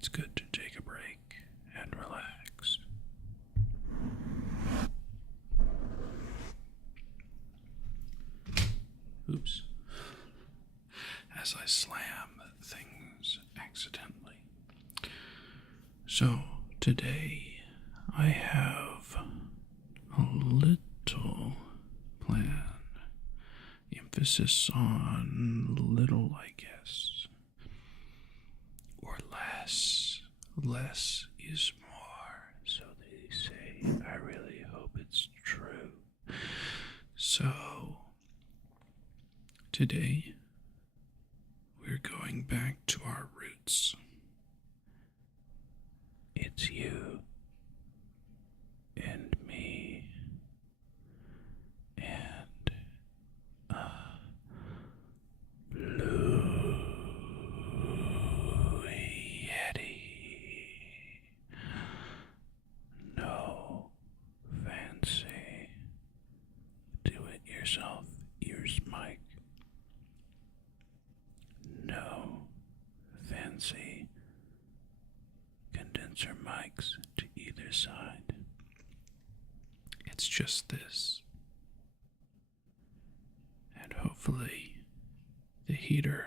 it's good to take a break and relax. Oops. As I slam things accidentally. So, today I have a little plan. Emphasis on little, I guess. Or less. Less is more, so they say. I really hope it's true. So, today we're going back to our roots. It's you and me and a blue Yeti. No fancy do-it-yourself ears mic. No fancy condenser mics to either side. It's just this. And hopefully the heater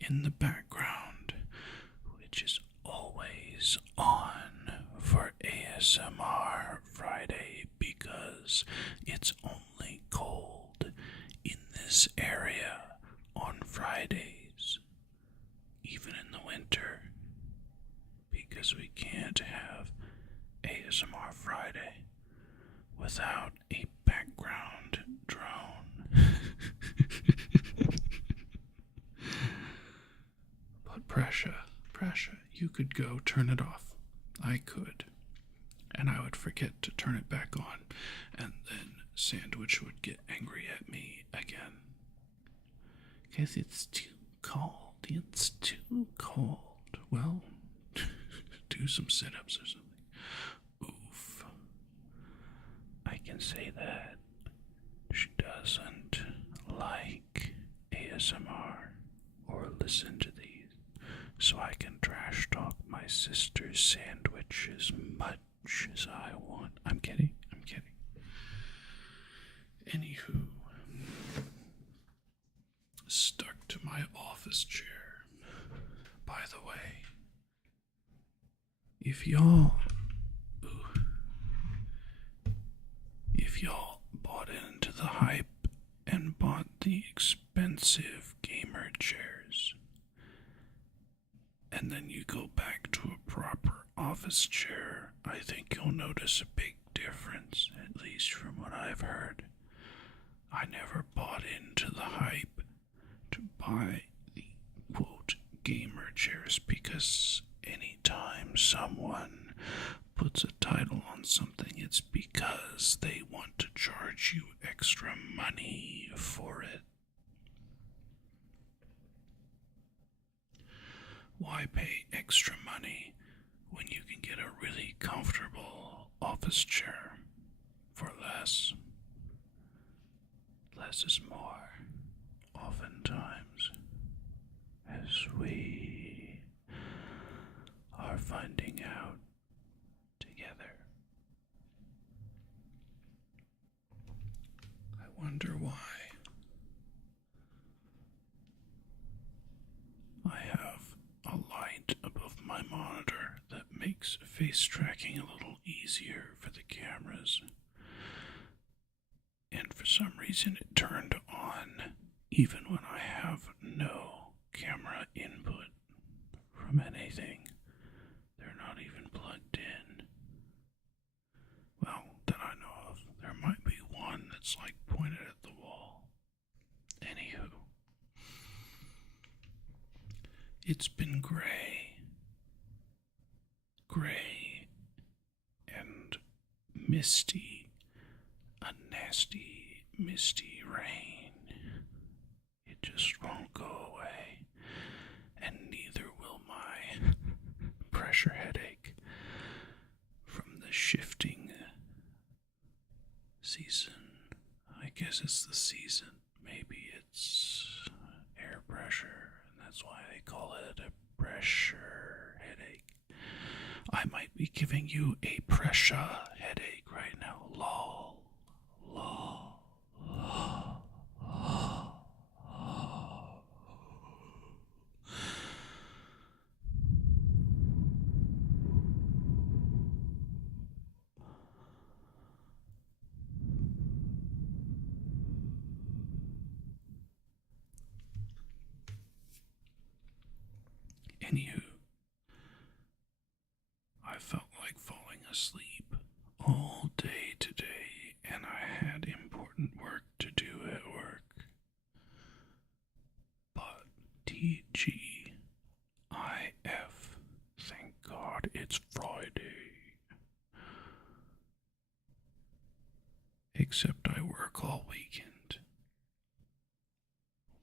in the background, which is always on for ASMR Friday because it's only cold in this area on Fridays, even in the winter, because we can't have ASMR Friday without a background drone. But pressure, you could go turn it off. I could. And I would forget to turn it back on, and then Sandwich would get angry at me again. Because it's too cold. It's too cold. Well, do some sit-ups or something. Oof. I can say that. She doesn't like ASMR or listen to these, so I can trash talk my sister's Sandwich as much as I want. I'm kidding. Anywho, stuck to my office chair. By the way, if y'all bought into the hype and bought the expensive gamer chairs, and then you go back to a proper office chair, I think you'll notice a big difference, at least from what I've heard. I never bought into the hype to buy the quote gamer chairs because anytime someone puts a title on something, it's because they want to charge you extra money for it. Why pay extra money when you can get a really comfortable office chair for less? Less is more, oftentimes, as we are finding out together. I wonder why. I have a light above my monitor that makes face tracking a little easier for the cameras. And for some reason it turned on even when I have no camera input from anything. They're not even plugged in. Well, that I know of. There might be one that's like pointed at the wall. Anywho, it's been gray and misty. A nasty, misty rain. It just won't go away, and neither will my pressure headache from the shifting season. I guess it's the season. Maybe it's air pressure, and that's why they call it a pressure headache. I might be giving you a pressure headache right now. Lol. Lol. Anywho, I felt like falling asleep all day today, and I had important work to do at work. But TGIF, thank God it's Friday. Except I work all weekend.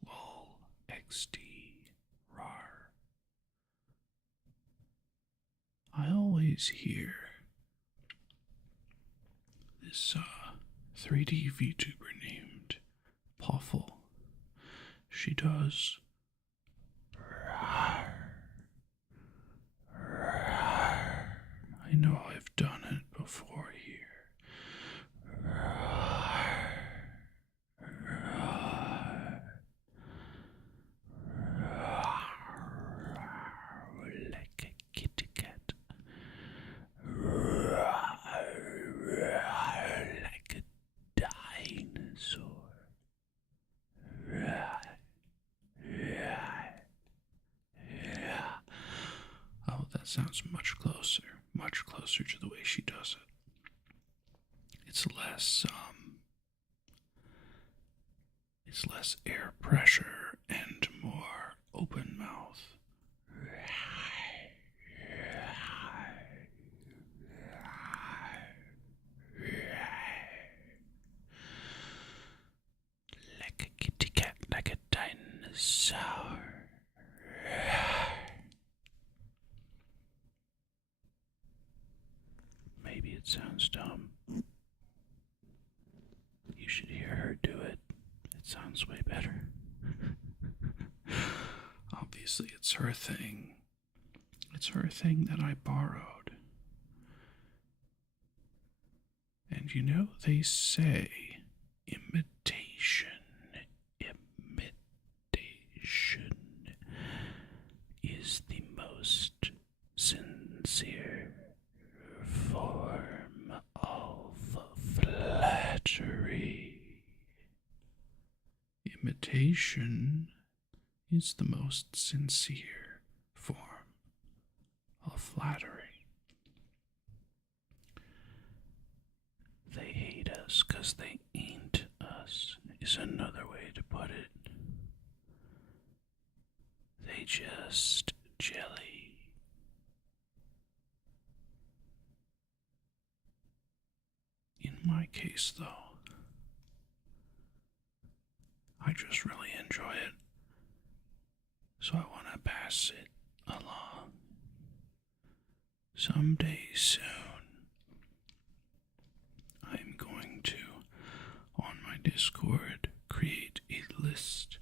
Lol, XD, rar. I always hear this 3D VTuber named Puffle. She does I know I've done it before here. Like a kitty cat. Like a dinosaur. Oh, that sounds much closer to the way she does it. It's less air pressure and more open mouth. Like a kitty cat, like a dinosaur. Maybe it sounds dumb. You should hear her do it. It sounds way better. Obviously, it's her thing. It's her thing that I borrowed. And you know, they say imitation is the most sincere form of flattery. Imitation is the most sincere form of flattery. They hate us 'cause they ain't us, is another way to put it. They just jelly. In my case, though, I just really enjoy it, so I want to pass it along. Someday soon, I'm going to, on my Discord, create a list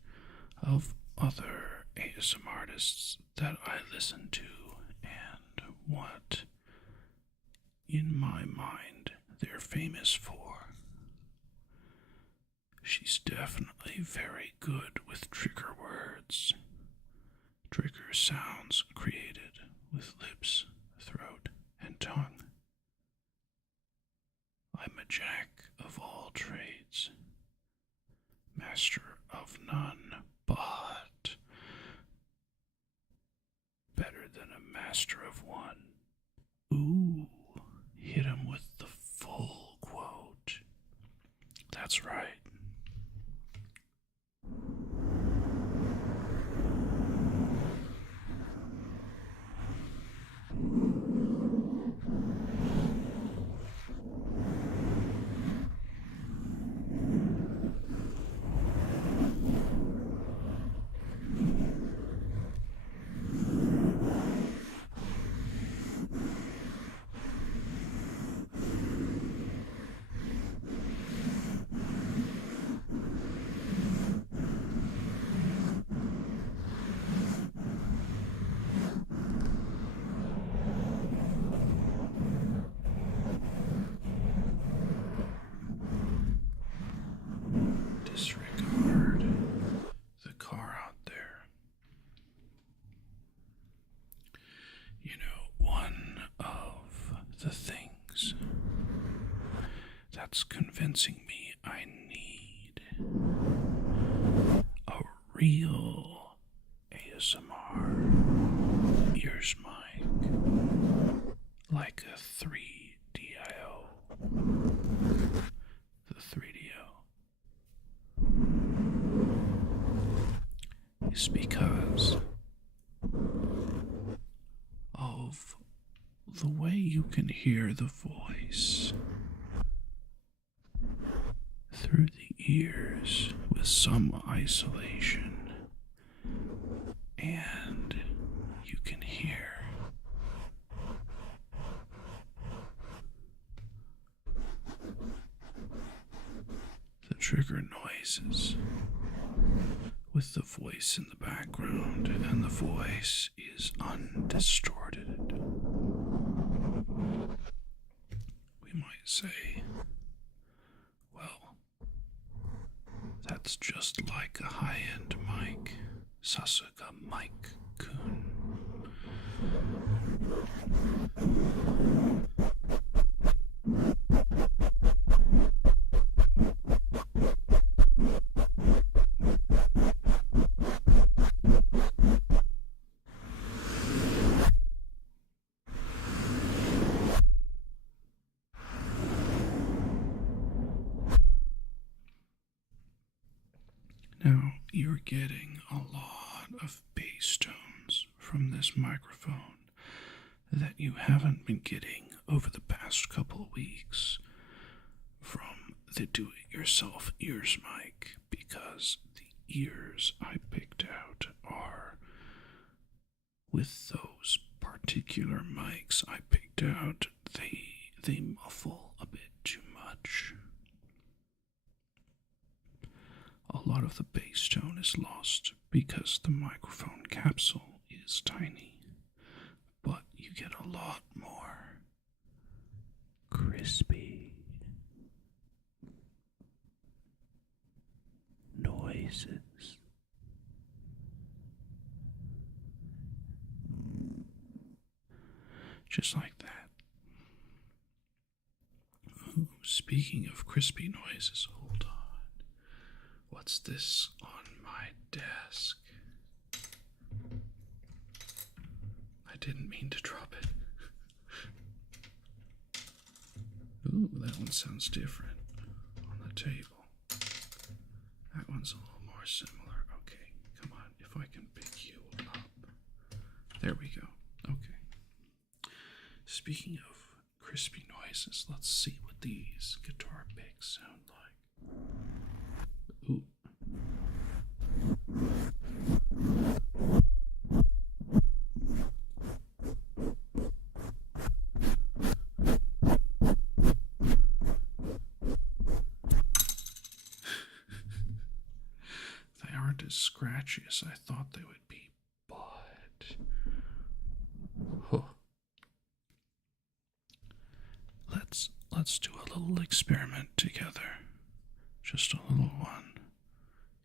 of other ASM artists that I listen to and what, in my mind, they're famous for. She's definitely very good with trigger words, trigger sounds created with lips, throat, and tongue. I'm a jack of all trades, master of none, but better than a master of one. Ooh, hit him with the full quote. That's right. convincing me I need a real ASMR ears mic, like a 3DIO. The 3DO is because of the way you can hear the voice through the ears with some isolation, and you can hear the trigger noises with the voice in the background, and the voice is undistorted. We might say, well, that's just like a high-end mic, Sasuga Mic-kun. Now, you're getting a lot of bass tones from this microphone that you haven't been getting over the past couple weeks from the do-it-yourself ears mic, because the ears I picked out are, with those particular mics I picked out, they muffle a bit too much. A lot of the bass tone is lost because the microphone capsule is tiny, but you get a lot more crispy noises. Just like that. Ooh, speaking of crispy noises, hold on. What's this on my desk? I didn't mean to drop it. Ooh, that one sounds different on the table. That one's a little more similar. Okay, come on, if I can pick you up. There we go. Okay. Speaking of crispy noises, let's see what these guitar picks sound like. Ooh. They aren't as scratchy as I thought they would be, but let's do a little experiment together. Just a little one.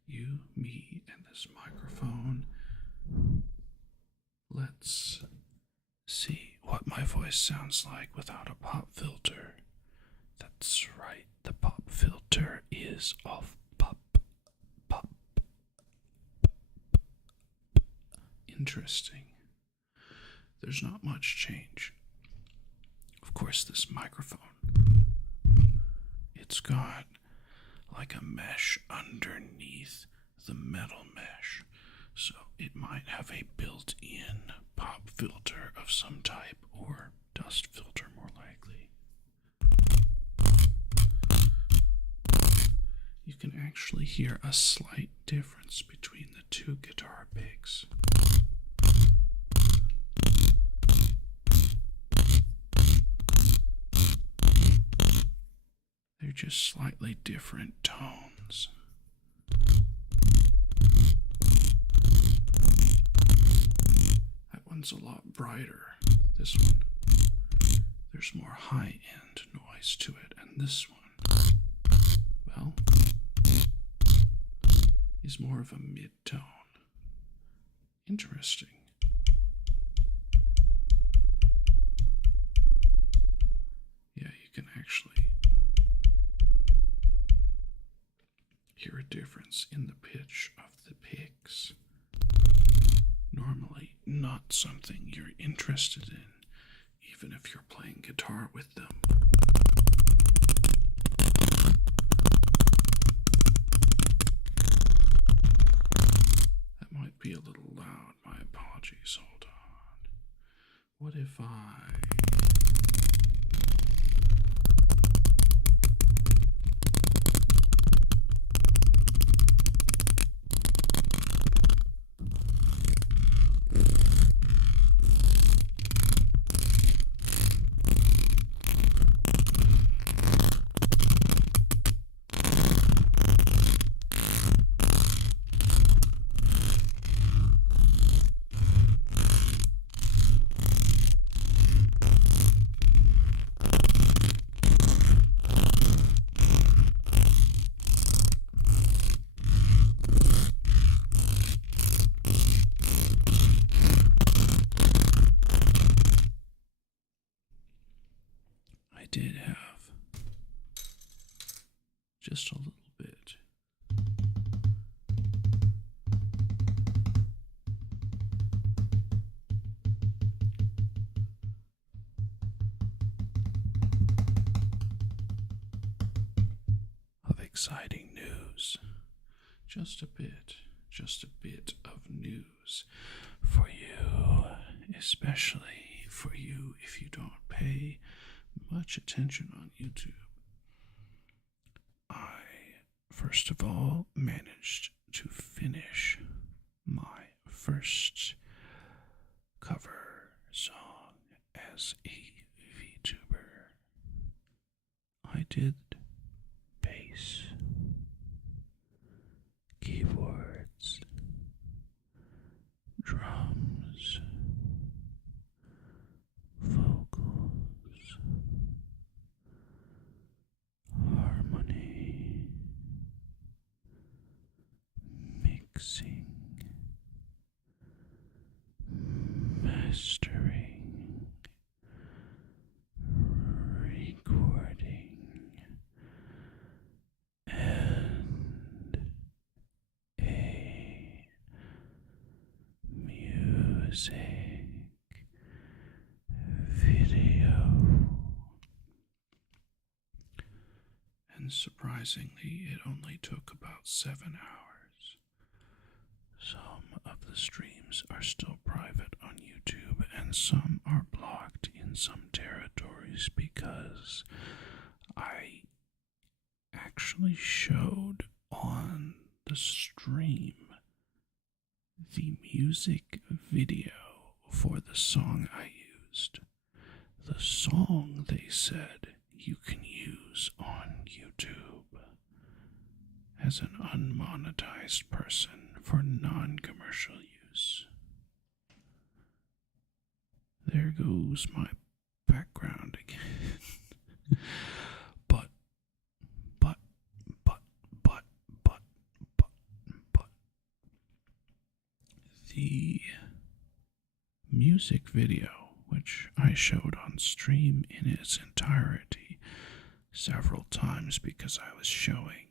You, me, and this microphone. Let's see what my voice sounds like without a pop filter. That's right, the pop filter is off. Pop. Interesting. There's not much change. Of course, this microphone, it's got like a mesh underneath the metal mesh, so it might have a built-in pop filter of some type, or dust filter more likely. You can actually hear a slight difference between the two guitar picks. They're just slightly different tones. That one's a lot brighter. This one, there's more high-end noise to it, and this one, well, is more of a mid-tone. Interesting. Yeah, you can actually hear a difference in the pitch of the picks. Normally, not something you're interested in, even if you're playing guitar with them. That might be a little loud. My apologies. Hold on. What if I did have just a little bit of exciting news. Just a bit of news for you, especially for you if you don't pay much attention on YouTube. I, first of all, managed to finish my first cover song as a VTuber. I did bass, keyboards, drums, vocals, harmony, mixing, mastering, recording, and a music video. And surprisingly, it only took about 7 hours. Some of the streams are still private on YouTube, and some are blocked in some territories because I actually showed on the stream the music video for the song I used. The song, they said, you can use on YouTube as an unmonetized person for non-commercial use. There goes my background again. but the music video, which I showed on stream in its entirety several times because I was showing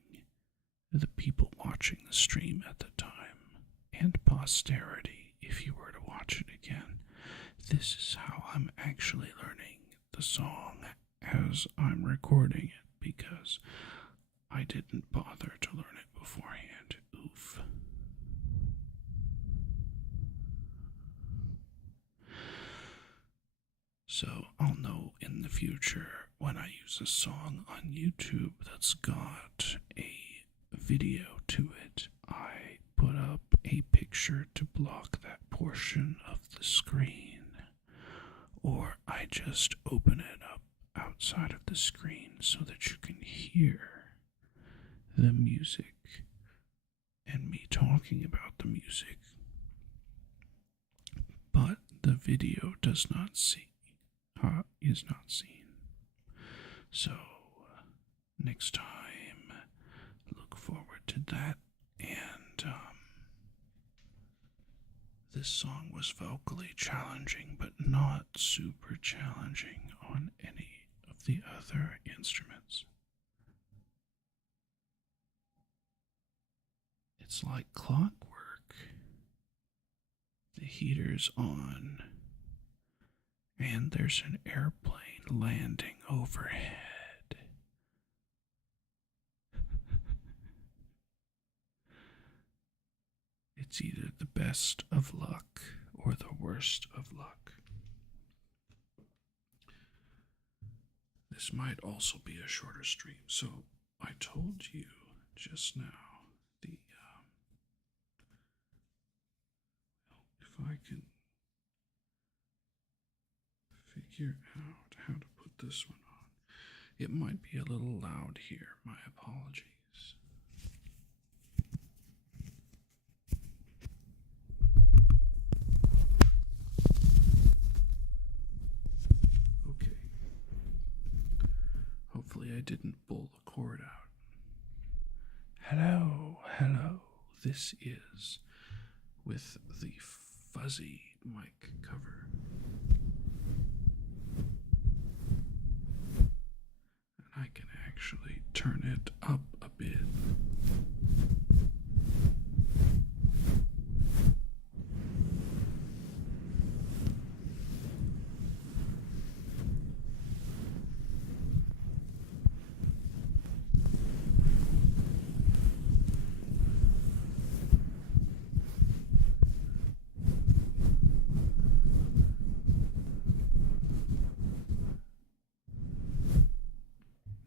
the people watching the stream at the time and posterity if you were to watch it again. This is how I'm actually learning the song as I'm recording it because I didn't bother to learn it beforehand. Oof. So I'll know in the future when I use a song on YouTube that's got a video to it, I put up a picture to block that portion of the screen, or I just open it up outside of the screen so that you can hear the music and me talking about the music, but the video is not seen. So next time, look forward to that. And this song was vocally challenging, but not super challenging on any of the other instruments. It's like clockwork. The heater's on, and there's an airplane landing overhead. It's either the best of luck or the worst of luck. This might also be a shorter stream, so I told you just now if I can figure out how to put this one on. It might be a little loud here. My apologies. Okay. Hopefully I didn't pull the cord out. Hello, hello. This is with the fuzzy mic cover. And I can actually turn it up a bit.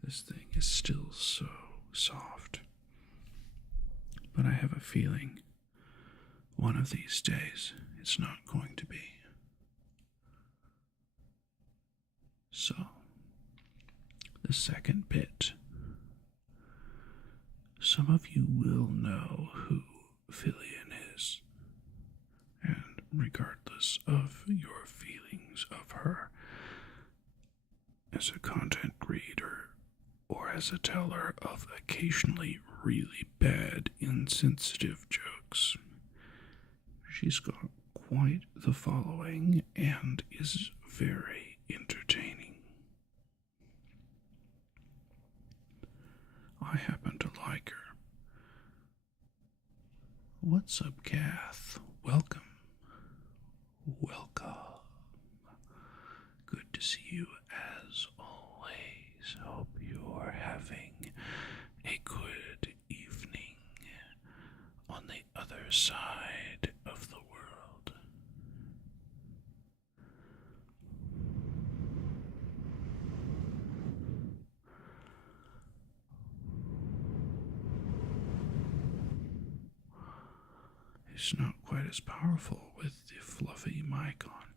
This thing is still so soft. But I have a feeling one of these days it's not going to be. So, the second bit. Some of you will know who Fillion is. And regardless of your feelings of her as a content creator or as a teller of occasionally really bad, insensitive jokes, she's got quite the following and is very entertaining. I happen to like her. What's up, Kath? Welcome. Welcome. Good to see you as always. Hope you're having a good evening on the other side of the world. It's not quite as powerful with the fluffy mic on.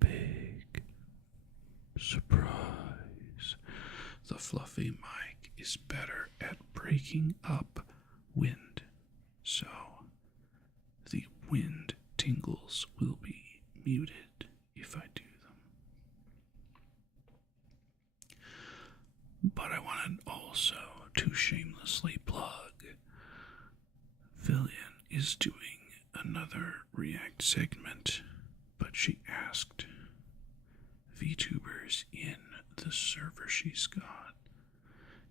Big surprise. The fluffy mic is better at breaking up wind, so the wind tingles will be muted if I do them. But I wanted also to shamelessly plug Villian is doing another React segment, but she asked VTubers in the server she's got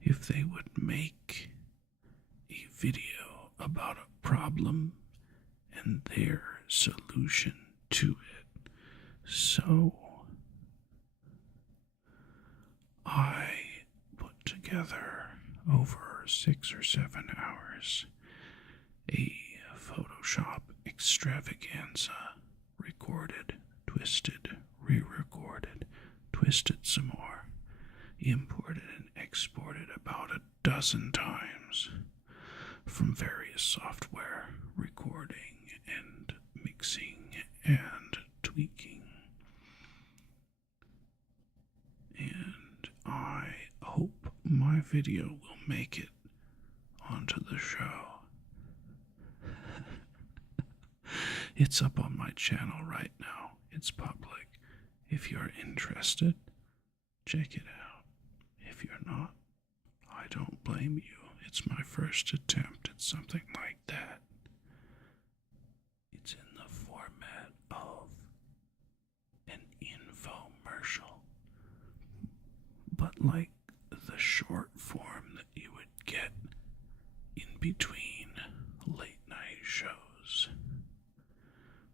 if they would make a video about a problem and their solution to it. So I put together over 6 or 7 hours a Photoshop extravaganza, recorded, twisted, re-recorded, twisted some more, imported and exported about a dozen times from various software, recording and mixing and tweaking. And I hope my video will make it onto the show. It's up on my channel right now. It's public. If you're interested, check it out. If you're not, I don't blame you. It's my first attempt at something like that. It's in the format of an infomercial, but like the short form that you would get in between shows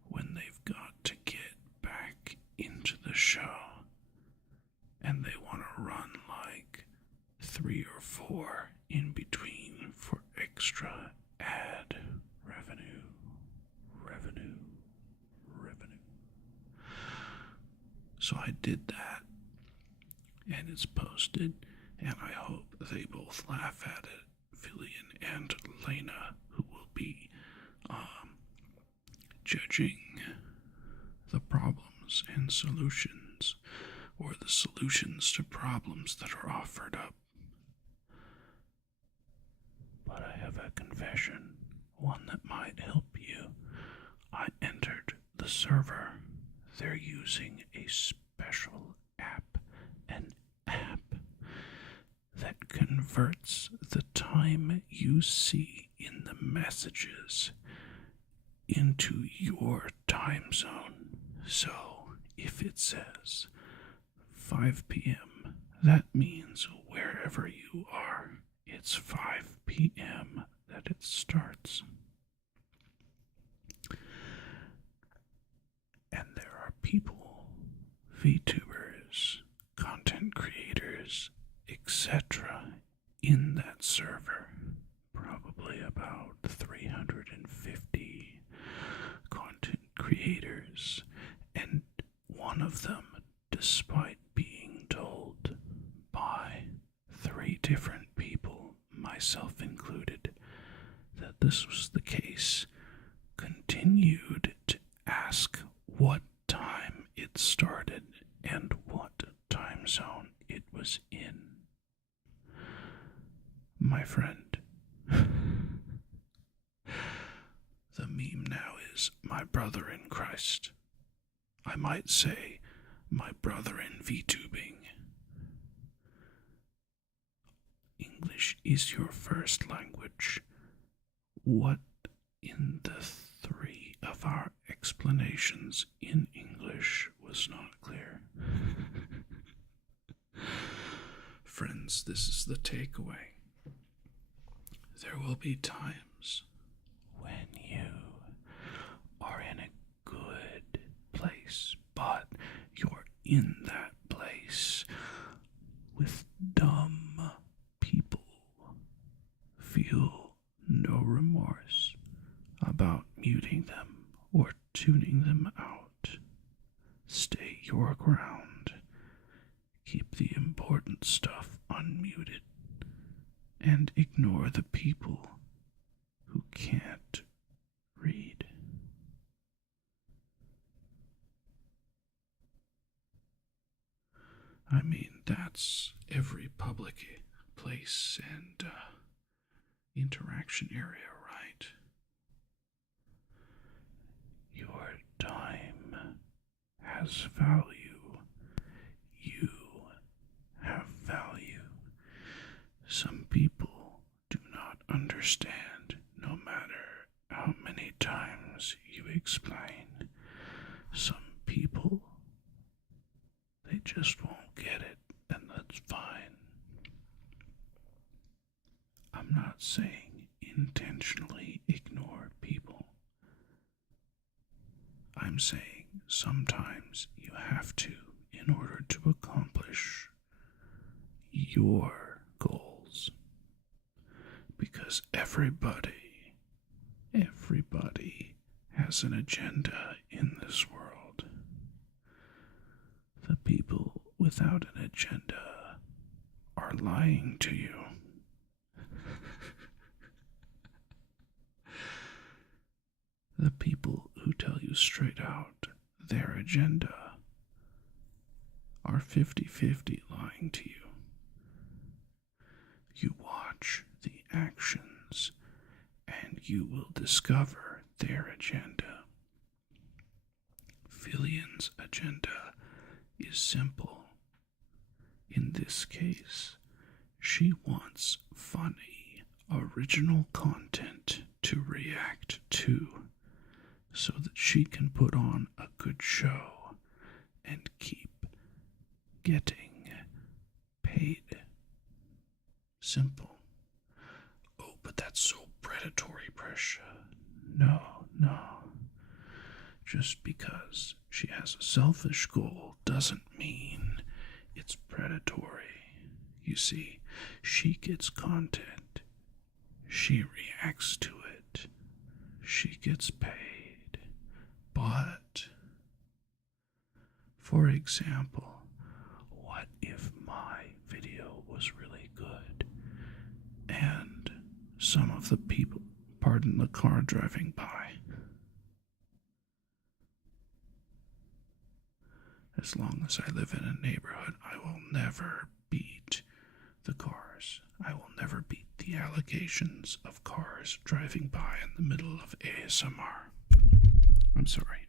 when they've got to get back into the show and they want to run like 3 or 4 in between for extra ad revenue. So I did that, and it's posted, and I hope they both laugh at it, Villian and Lena, who will be judging the problems and solutions, or the solutions to problems that are offered up. But I have a confession, one that might help you. I entered the server. They're using a special app, an app that converts the time you see in the messages into your time zone. So if it says 5 p.m., that means wherever you are, it's 5 p.m. that it starts. And there are people, VTubers, content creators, etc., in that server. Probably about 350 content creators, and one of them, despite being told by 3 different people, myself included, that this was the case, continued to ask what time it started and what time zone it was in. My friend, the meme now is my brother in Christ. I might say my brother in VTubing. English is your first language. What in the 3 of our explanations in English was not clear? Friends, this is the takeaway. There will be times when you are in a good place, but you're in that place with dumb people. Feel no remorse about muting them or tuning them out. Stay your ground. Keep the important stuff unmuted and ignore the people who can't read. I mean, that's every public place and interaction area, right? Your time has value. You have value. Some people do not understand, no matter how many times you explain. Some people, they just won't get it, and that's fine. I'm not saying intentionally ignore people. I'm saying sometimes you have to in order to accomplish your goals. Because everybody has an agenda in this world. The people without an agenda are lying to you. The people who tell you straight out their agenda are 50-50 lying to you. You watch the actions and you will discover their agenda. Villian's agenda is simple. In this case, she wants funny, original content to react to so that she can put on a good show and keep getting paid. Simple. Oh, but that's so predatory, Pressure. No. Just because she has a selfish goal doesn't mean it's predatory. You see, she gets content. She reacts to it. She gets paid. But, for example, what if my video was really good and some of the people, pardon the car driving by, as long as I live in a neighborhood, I will never beat the cars. I will never beat the allegations of cars driving by in the middle of ASMR. I'm sorry.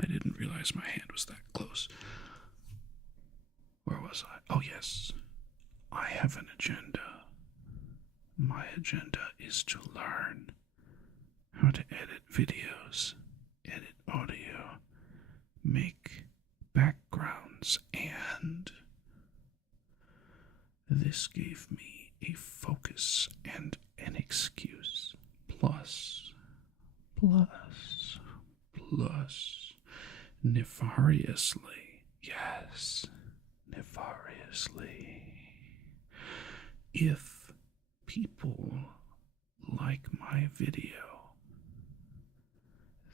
I didn't realize my hand was that close. Where was I? Oh, yes. I have an agenda. My agenda is to learn how to edit videos, edit audio, make backgrounds, and this gave me a focus and an excuse. Plus, nefariously, yes, nefariously, if people like my video,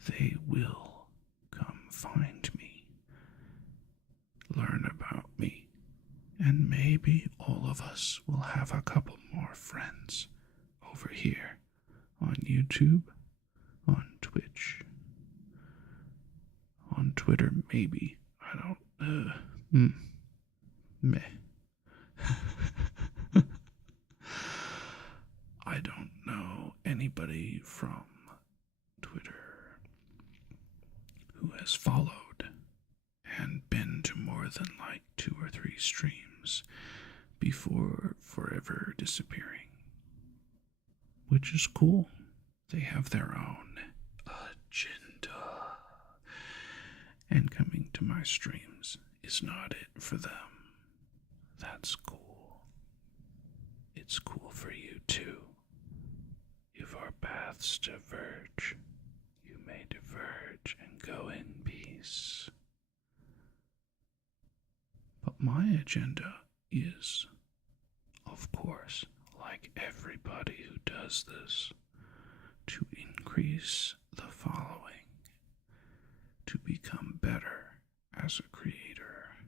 they will come find me, learn about me, and maybe all of us will have a couple more friends over here on YouTube, on Twitch, on Twitter, maybe. I don't, meh. I don't know anybody from Twitter who has followed and been to more than like 2 or 3 streams before forever disappearing, which is cool. They have their own agenda, and coming to my streams is not it for them. That's cool. It's cool for you too. If our paths diverge, you may diverge and go in peace. But my agenda is, of course, like everybody who does this, to increase the following, to become better as a creator,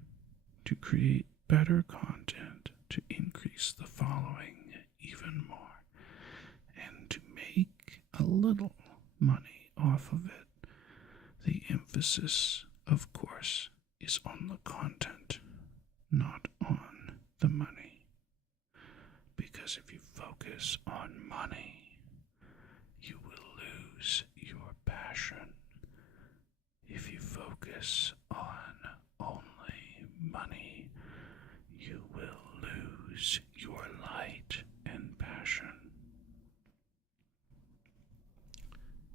to create better content, to increase the following even more, and to make a little money off of it. The emphasis, of course, is on the content, not on the money. Because if you focus on money, you will lose your passion. If you focus on only money, you will lose your light and passion.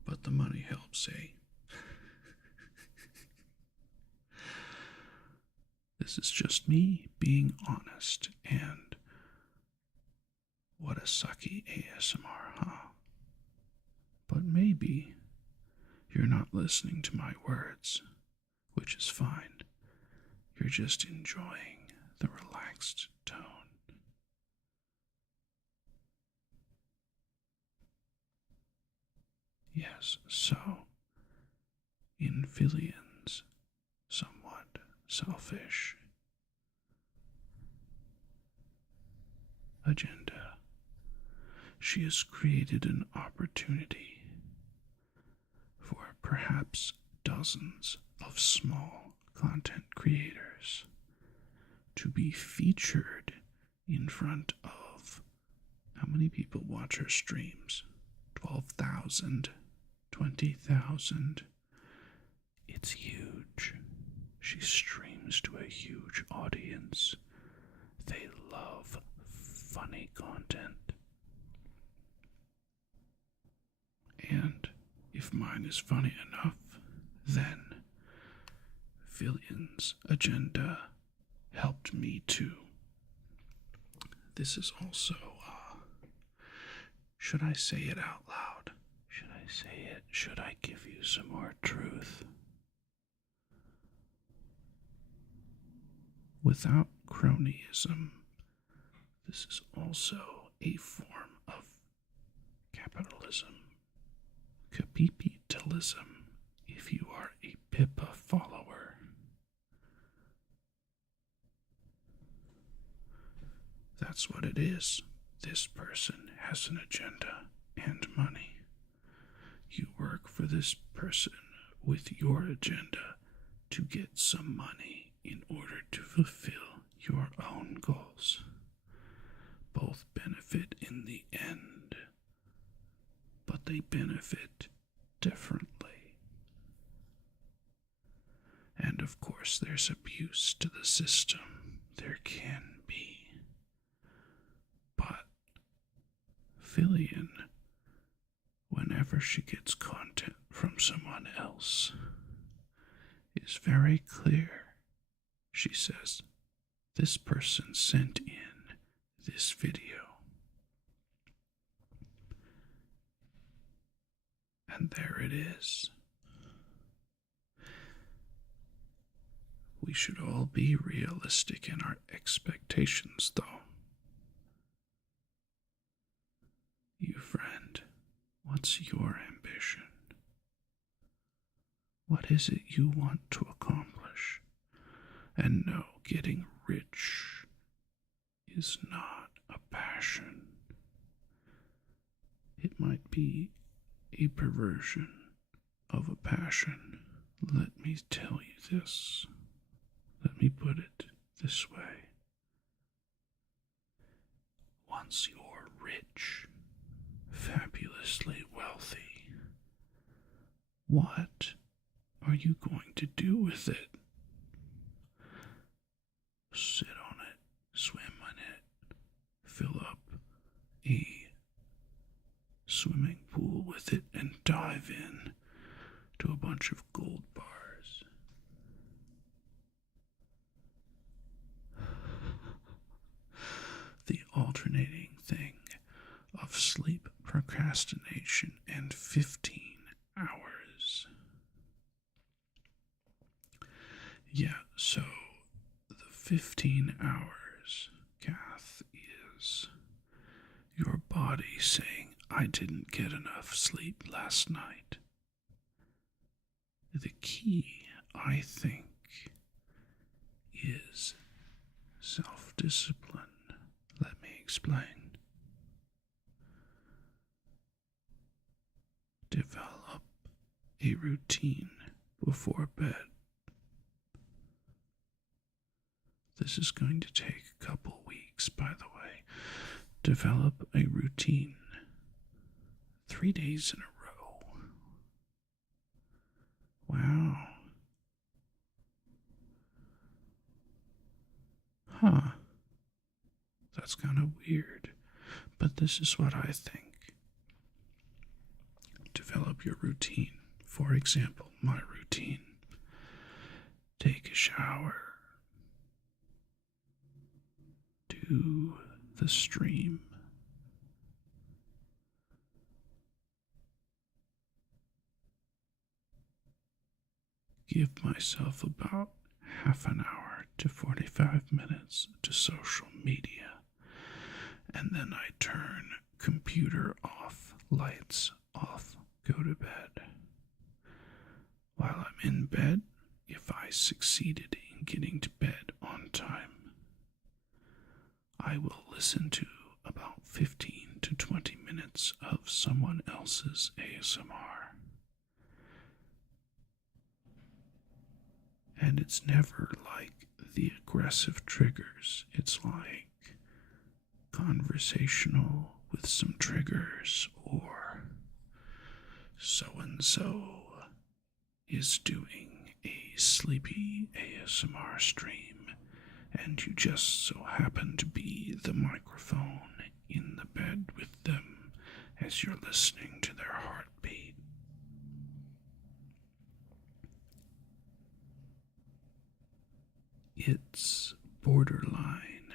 But the money helps, eh? This is just me being honest, and what a sucky ASMR, huh? But maybe you're not listening to my words, which is fine. You're just enjoying the relaxed tone. Yes, so, in Fillion's somewhat selfish agenda, she has created an opportunity for perhaps dozens of small content creators to be featured in front of, how many people watch her streams? 12,000, 20,000. It's huge. She streams to a huge audience. They love funny content. And if mine is funny enough, then Fillion's agenda helped me too. This is also, should I say it out loud? Should I say it? Should I give you some more truth. Without cronyism, this is also a form of capitalism. Capitalism, if you are a Pippa follower. That's what it is. This person has an agenda and money. You work for this person with your agenda to get some money in order to fulfill your own goals. Both benefit in the end, but they benefit differently. And of course, there's abuse to the system. There can be. But Fillion, whenever she gets content from someone else, is very clear. She says, this person sent in this video. And there it is. We should all be realistic in our expectations, though. You friend, what's your ambition? What is it you want to accomplish? And no, getting rich is not a passion. It might be a perversion of a passion. Let me tell you this. Let me put it this way. Once you're rich, fabulously wealthy, what are you going to do with it? Sit on it, swim in it, fill up a swimming pool with it, and dive in to a bunch of gold bars. The alternating thing of sleep, procrastination, and 15 hours. Yeah, so the 15 hours, Kath, is your body saying, I didn't get enough sleep last night. The key, I think, is self-discipline. Let me explain. Develop a routine before bed. This is going to take a couple weeks, by the way. Develop a routine. 3 days in a row. Wow. Huh. That's kind of weird, but this is what I think. Develop your routine. For example, my routine. Take a shower. Do the stream. Give myself about half an hour to 45 minutes to social media, and then I turn computer off, lights off, go to bed. While I'm in bed, if I succeeded in getting to bed on time, I will listen to about 15 to 20 minutes of someone else's ASMR. And it's never like the aggressive triggers. It's like conversational with some triggers, or so-and-so is doing a sleepy ASMR stream, and you just so happen to be the microphone in the bed with them as you're listening to their heartbeat. It's borderline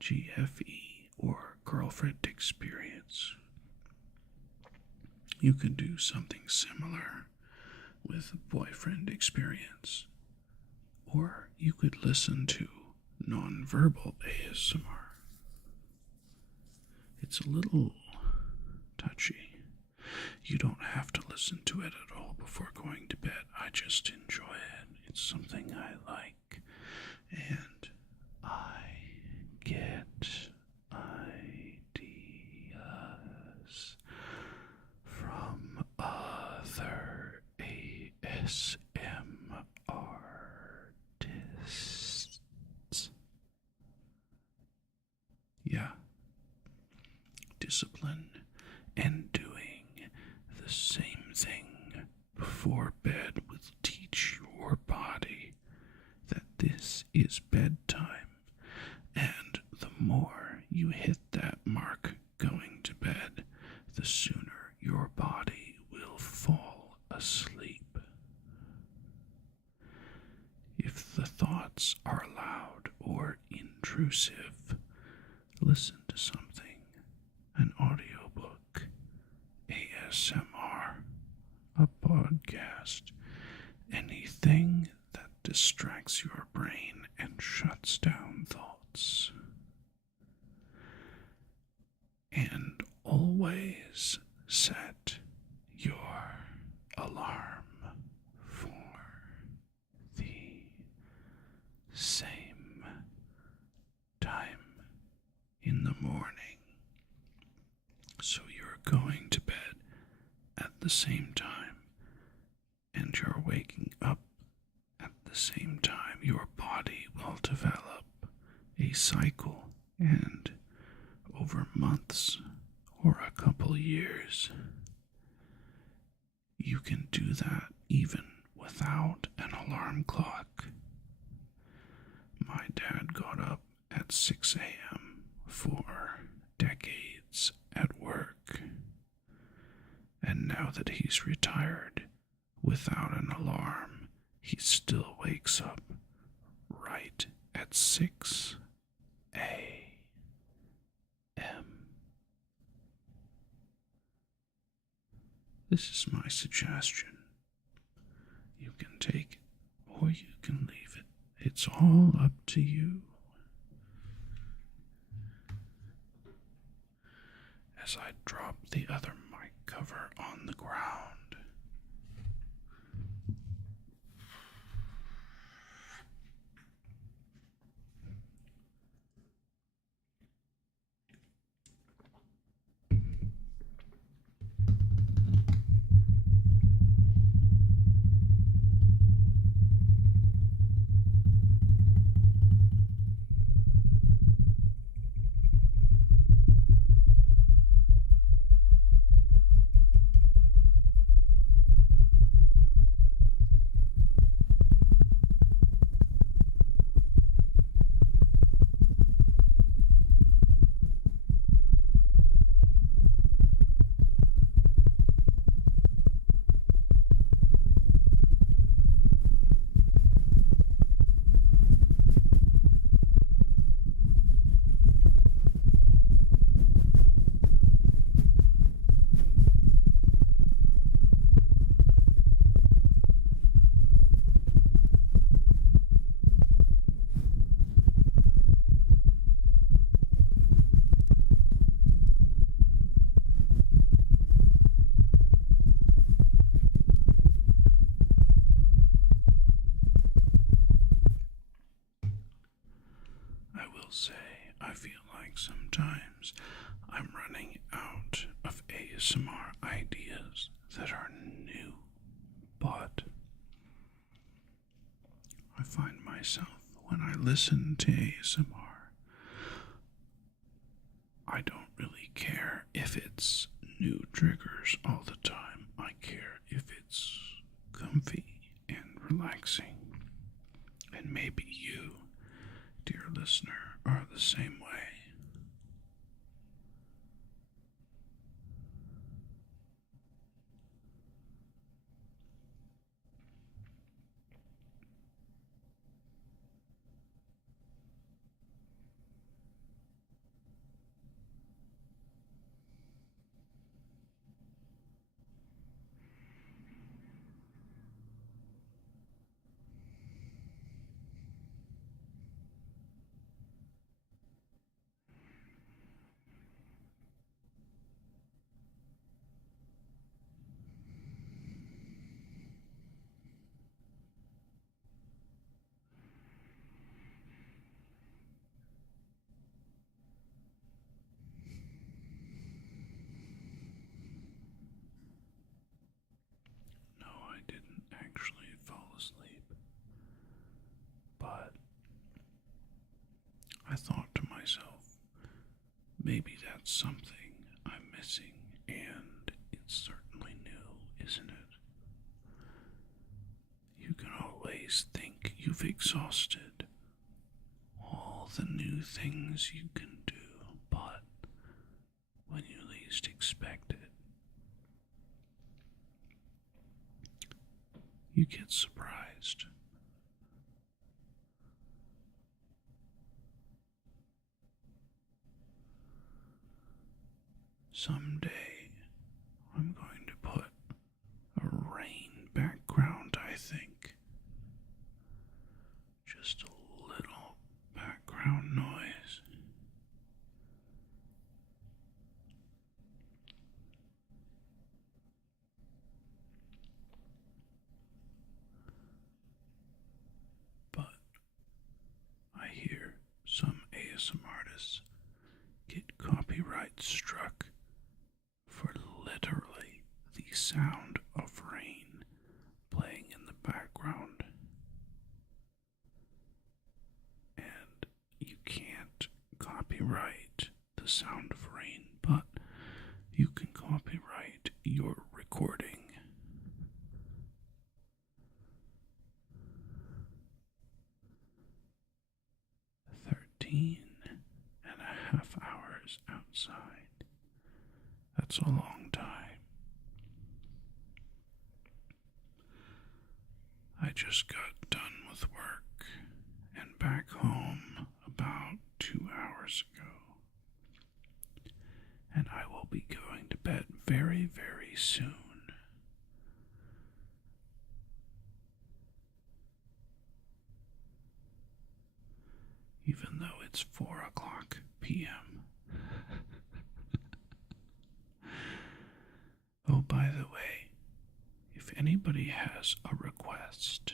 GFE or girlfriend experience. You can do something similar with boyfriend experience. Or you could listen to nonverbal ASMR. It's a little touchy. You don't have to listen to it at all before going to bed. I just enjoy it. It's something I like. And I get ideas from other ASMR artists. Yeah. Discipline and doing the same thing before bed will teach your body that this is bedtime, and the more you hit that mark going to bed, the sooner your body will fall asleep. If the thoughts are loud or intrusive, listen to something, an audiobook, ASMR, a podcast, anything that distracts your brain and shuts down thoughts. And always set your alarm for the same time in the morning. So you're going to bed at the same time and you're waking up at the same time. Your body will develop a cycle, and over months or a couple years, you can do that even without an alarm clock. My dad got up at 6 a.m. for decades at work, and now that he's retired, without an alarm, he still wakes up right at 6 a.m. This is my suggestion. You can take it or you can leave it. It's all up to you. As I drop the other mic cover on the ground, say I feel like sometimes I'm running out of ASMR ideas that are new, but I find myself when I listen to ASMR, I don't really care if it's new triggers all the time. I care if it's comfy and relaxing. And maybe you, dear listener, are the same way. That's something I'm missing, and it's certainly new, isn't it? You can always think you've exhausted all the new things you can do, but when you least expect it, you get surprised. Someday, I'm going to put a rain background, I think. Just a little background noise. But I hear some ASMR artists get copyright struck for literally the sound of rain playing in the background. And you can't copyright the sound of rain, but you can copyright your recording. "13 and a half hours outside. That's a long time. I just got done with work and back home about 2 hours ago. And I will be going to bed very, very soon. Even though it's 4 o'clock p.m. Oh, by the way, if anybody has a request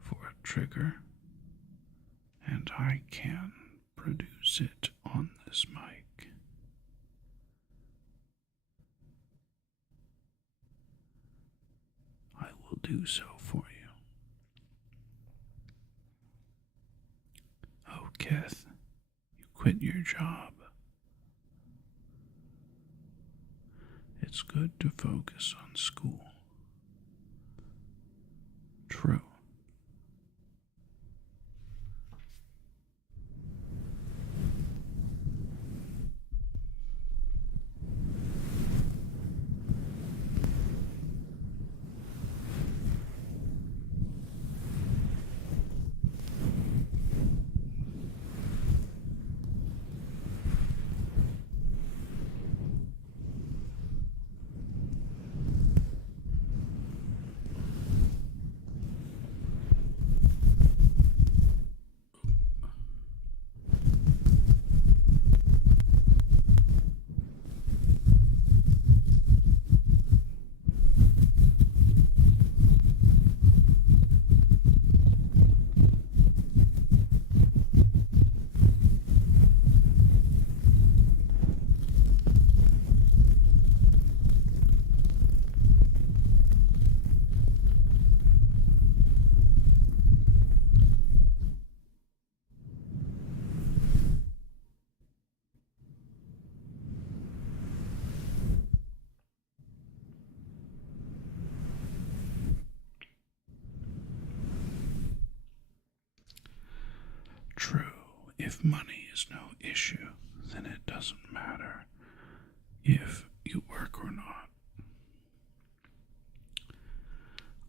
for a trigger, and I can produce it on this mic, I will do so for you. Oh, Keth, you quit your job. It's good to focus on school. True. True, if money is no issue, then it doesn't matter if you work or not.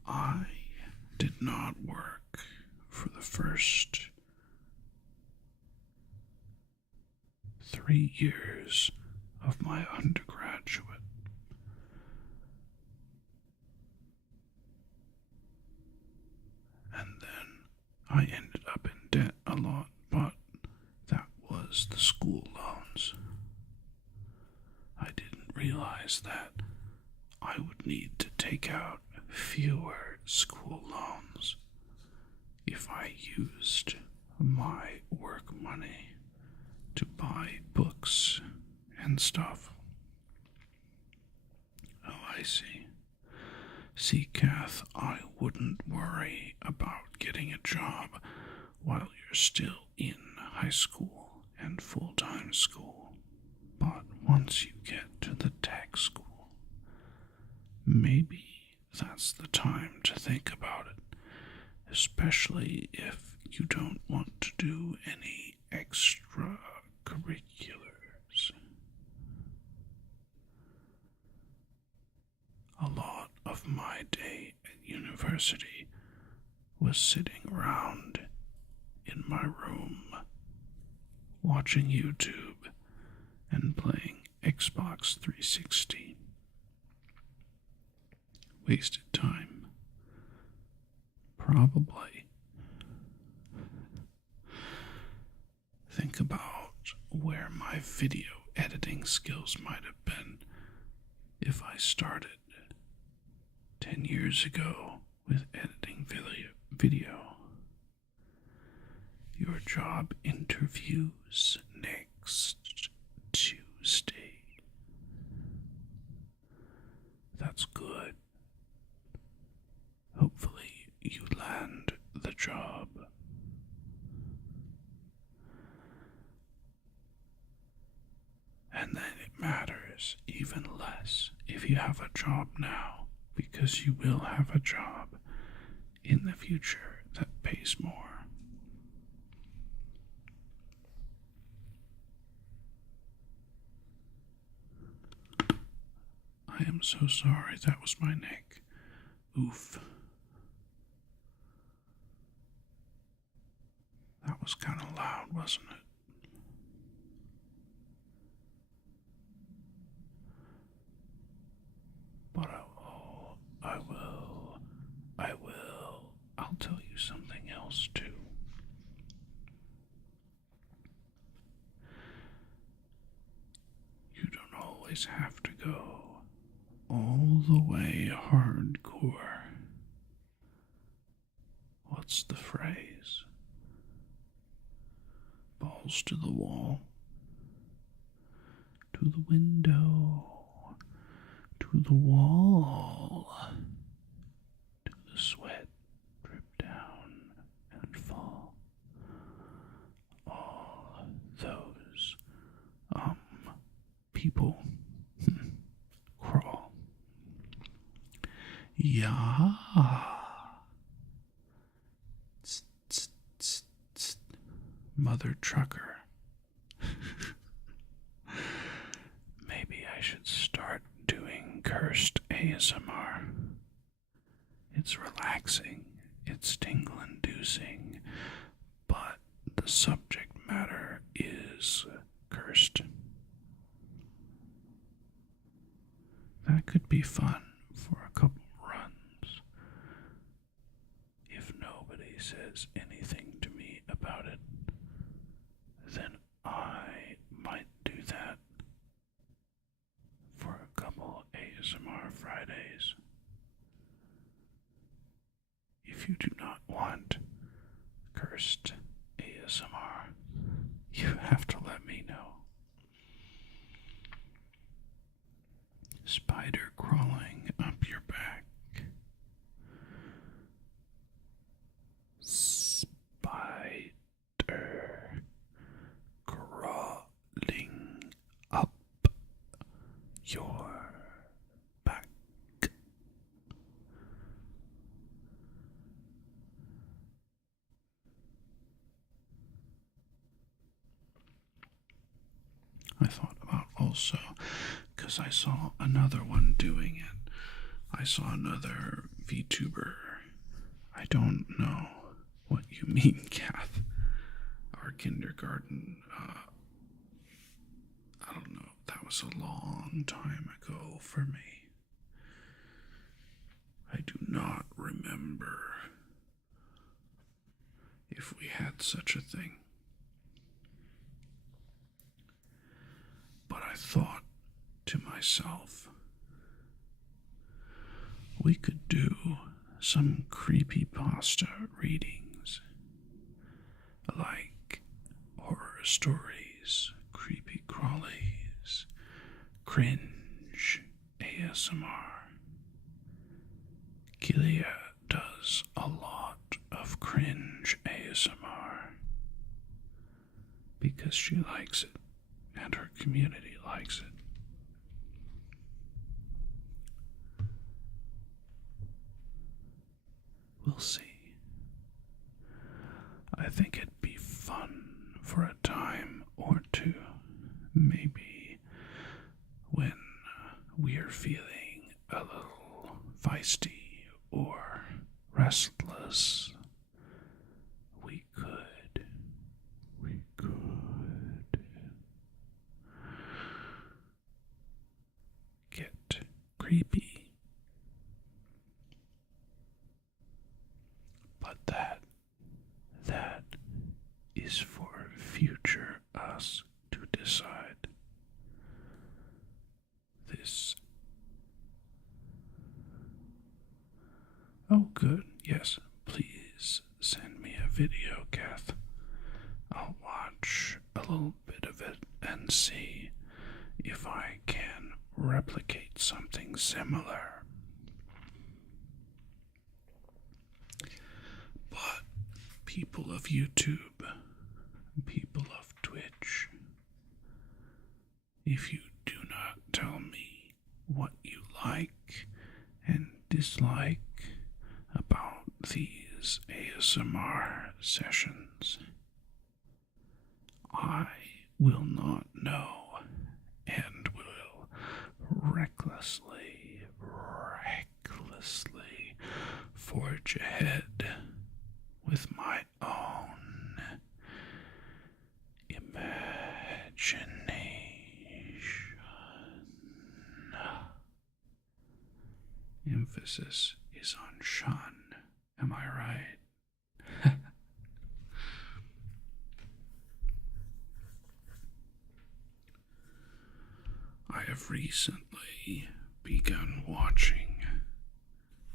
I did not work for the first 3 years of my undergraduate. And then I ended up in debt a lot, but that was the school loans. I didn't realize that I would need to take out fewer school loans if I used my work money to buy books and stuff. Oh, I see. See, Kath, I wouldn't worry about getting a job while you're still in high school and full-time school. But once you get to the tech school. Maybe that's the time to think about it, especially if you don't want to do any extracurriculars. A lot of my day at university was sitting around in my room, watching YouTube and playing Xbox 360. Wasted time. Probably. Think about where my video editing skills might have been if I started 10 years ago with editing video. Your job interviews next Tuesday. That's good. Hopefully you land the job. And then it matters even less if you have a job now, because you will have a job in the future that pays more. I am so sorry, that was my neck. Oof. That was kind of loud, wasn't it? But I'll tell you something else too. You don't always have to go all the way hardcore. What's the phrase? Balls to the wall, to the window, to the wall, to the sweat drip down and fall. All those, people crawl. Yeah. Tsk, tsk, tsk, tsk. Mother trucker. Maybe I should start doing cursed ASMR. It's relaxing, it's tingle-inducing, but the subject matter is cursed. That could be fun for a couple runs. If nobody says anything to me about it, then I might do that for a couple ASMR Fridays. If you do not want cursed ASMR, you have to let me know. Spider crawling up your back. Spider crawling up your back. I thought about also, because I saw another one doing it. I saw another VTuber. I don't know what you mean, Kath. Our kindergarten, I don't know. That was a long time ago for me. I do not remember if we had such a thing. But I thought to myself, we could do some creepypasta readings, like horror stories, creepy crawlies, cringe ASMR. Gilia does a lot of cringe ASMR because she likes it and her community likes it. We'll see. I think it'd be fun for a time or two, maybe when we're feeling a little feisty or restless. We could get creepy. But that is for future us to decide. This. Oh, good. Yes, please send me a video, Kath. I'll watch a little bit of it and see if I can replicate something similar. But people of YouTube, people of Twitch, if you do not tell me what you like and dislike about these ASMR sessions, I will not know and will recklessly forge ahead with my own imagination. Emphasis is on shun. Am I right? I have recently begun watching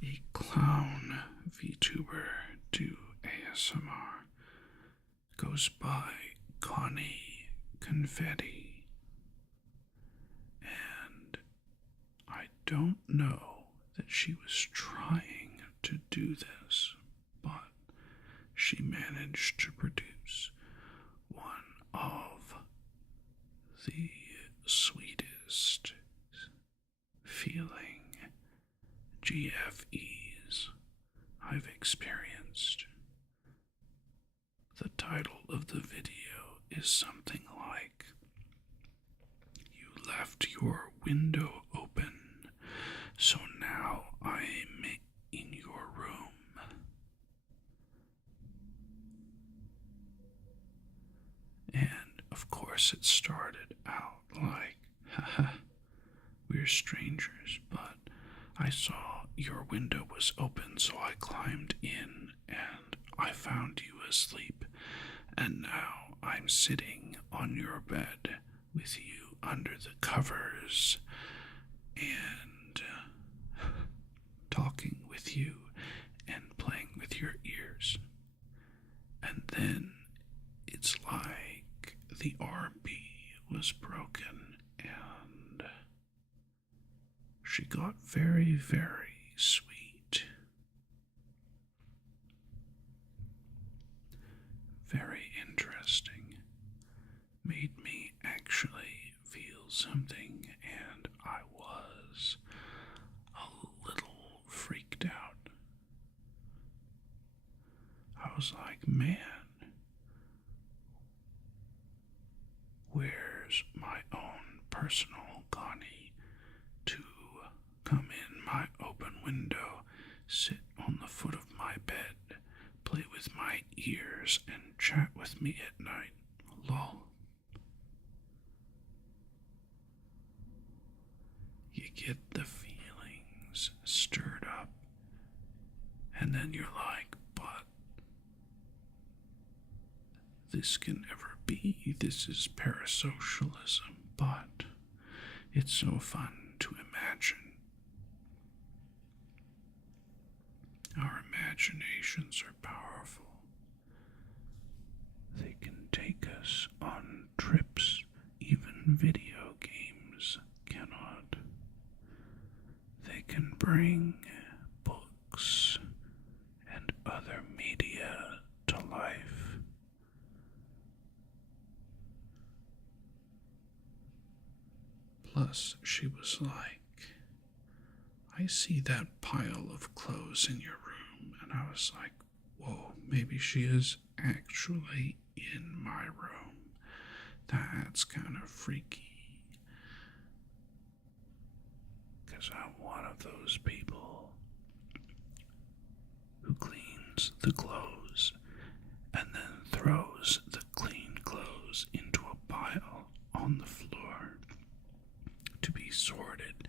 a clown VTuber do ASMR. Goes by Connie Confetti. And I don't know that she was trying to do this, but she managed to produce one of the sweetest feeling GFEs I've experienced. The title of the video is something like, "You left your window open, so now I'm in your room." And of course it started out like, haha, we're strangers, but I saw your window was open, so I climbed in and I found you asleep, and now I'm sitting on your bed with you under the covers and talking with you and playing with your ears. And then it's like the RB was broken and she got very, very sweet. Very interesting. Made me actually feel something, and I was a little freaked out. I was like, man, where's my own personal Connie to come in my open window, sit on the foot of my bed, play with my ears, and chat with me at night? Lol. You get the feelings stirred up, and then you're like, but this can never be. This is parasocialism, but it's so fun to imagine. Our imaginations are powerful. They can take us on trips even video games cannot. They can bring books and other media to life. Plus, she was like, I see that pile of clothes in your room, and I was like, whoa, maybe she is actually in my room. That's kind of freaky. Because I'm one of those people who cleans the clothes and then throws the clean clothes into a pile on the floor to be sorted,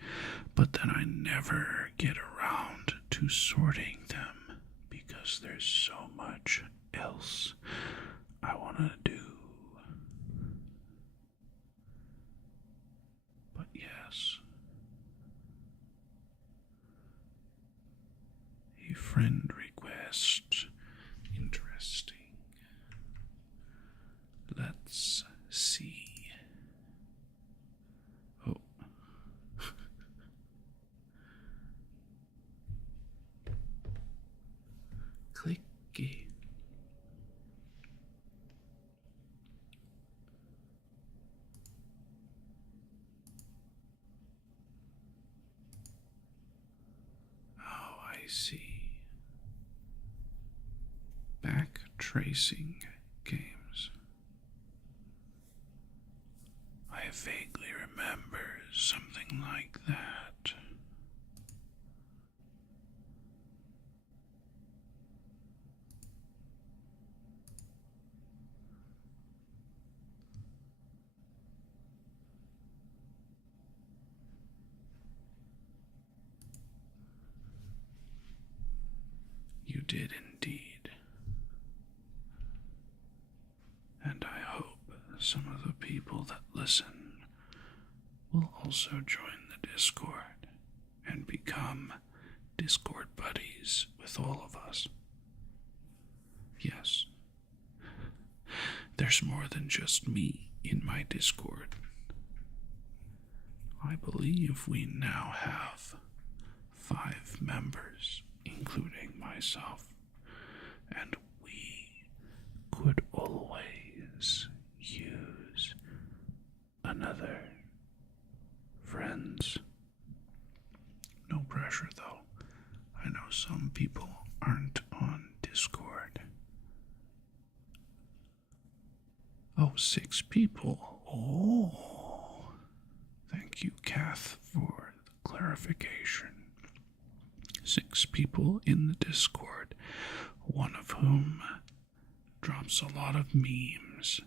but then I never get around to sorting them because there's so much else I want to do. But yes, a friend request. Interesting. Let's see. Oh. Clicky. Oh, I see. Back tracing games. I vaguely remember something like that. You did indeed. And I hope some of the people that listen will also join the Discord and become Discord buddies with all of us. Yes, there's more than just me in my Discord. I believe we now have 5 members, including myself, and we could always use another friends. No pressure though. I know some people aren't on Discord. Oh, 6 people. Oh, thank you, Kath, for the clarification. 6 people in the Discord, one of whom drops a lot of memes,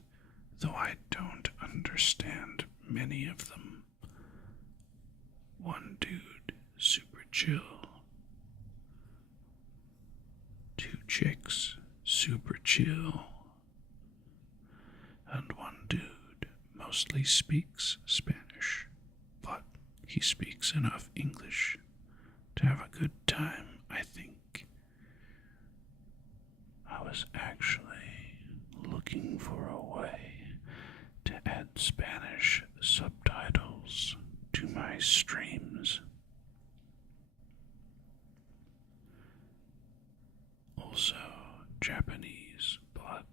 though I don't understand many of them. One dude, super chill. 2 chicks, super chill. And one dude mostly speaks Spanish, but he speaks enough English to have a good time, I think. I was actually looking for a way to add Spanish subtitles to my streams. Also Japanese, but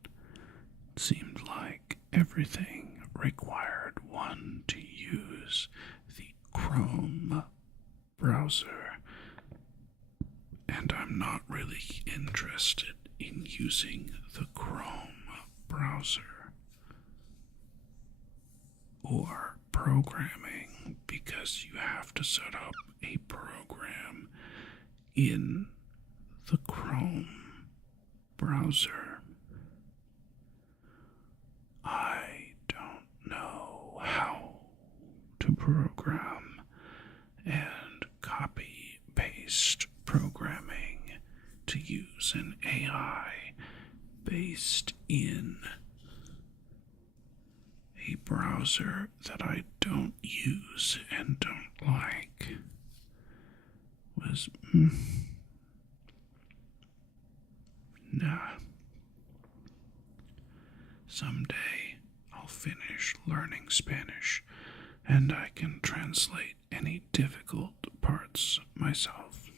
it seemed like everything required one to use the Chrome browser, and I'm not really interested in using the Chrome browser or programming, because you have to set up a program in the Chrome browser. I don't know how to program and copy paste programming to use an AI based in a browser that I don't use and don't like. Was nah. Someday I'll finish learning Spanish and I can translate any difficult parts myself.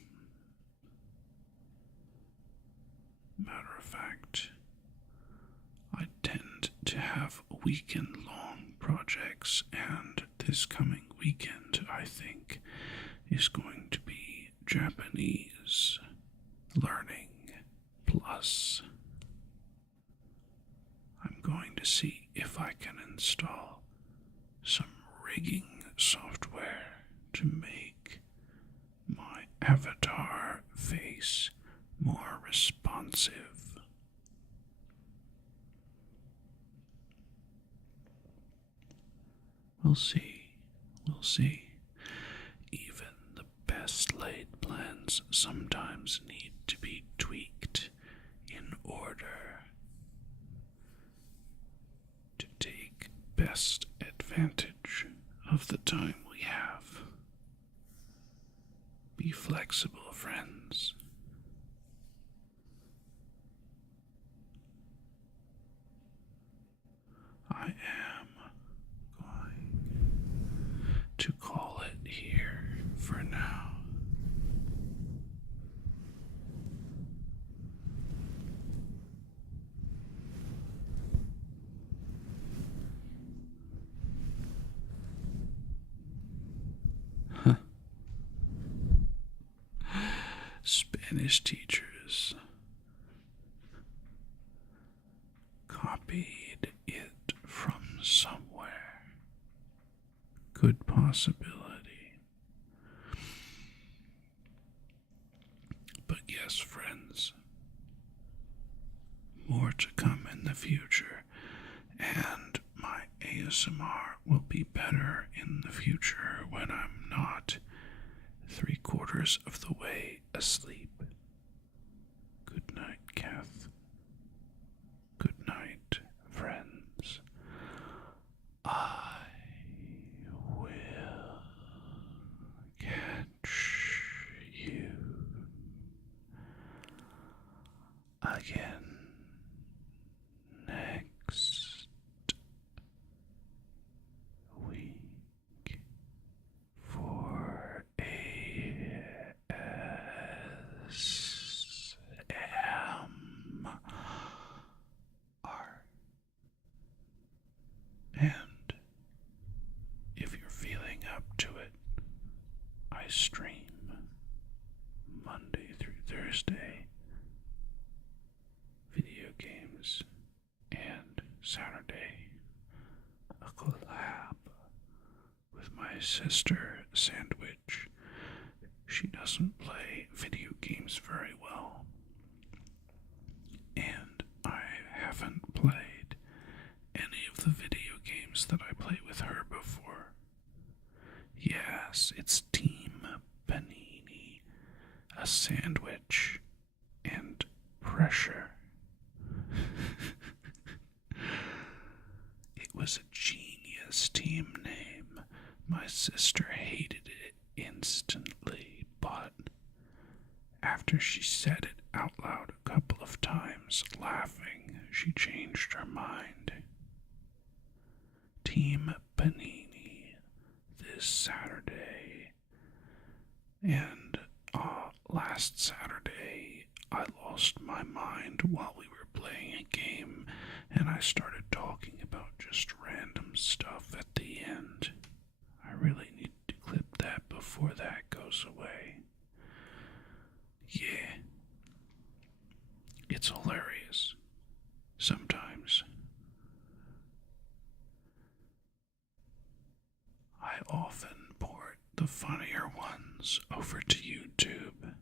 Matter of fact, I tend to have weekend-long projects, and this coming weekend, I think, is going to be Japanese learning Plus, I'm going to see if I can install some rigging software to make my avatar face more responsive. We'll see. We'll see. Even the best laid plans sometimes need to be tweaked in order to take best advantage of the time we have. Be flexible, friends. I am going to call it here for now. Spanish teachers copied it from somewhere. Good possibility. But yes, friends, more to come in the future, and my ASMR will be better in the future when I'm not 3/4 of the way asleep. Good night, Kath. Good night, friends. I will catch you again next week for ASMR. And if you're feeling up to it, I stream Monday through Thursday video games, and Saturday a collab with my sister Sandwich. She doesn't play video games very well, and I haven't played any of the video games that I played with her before. Yes, it's Team Panini, a sandwich, and pressure. It was a genius team name. My sister hated it instantly, but after she said it out loud a couple of times, laughing, she changed her mind. Team Panini this Saturday, and last Saturday I lost my mind while we were playing a game, and I started talking about just random stuff at the end. I really need to clip that before that goes away. Yeah, it's hilarious sometimes. I often port the funnier ones over to YouTube.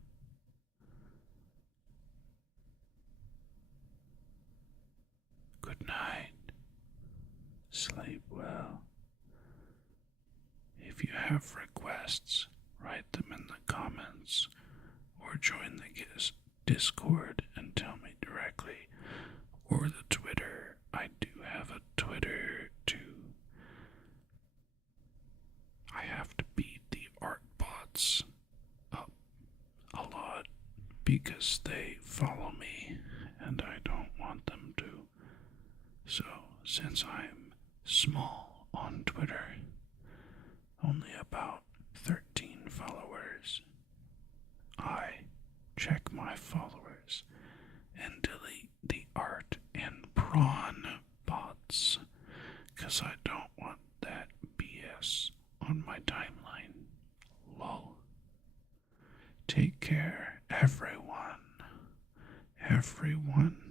Good night. Sleep well. If you have requests, write them in the comments or join the Discord and tell me directly, or the Twitter. I do have a Twitter too. I have to beat the art bots up a lot because they follow me and I don't want them to. So, since I'm small on Twitter, only about 13 followers, I check my followers and delete the art and prawn bots, 'cause I don't want that BS on my timeline. Lol. Take care, everyone. everyone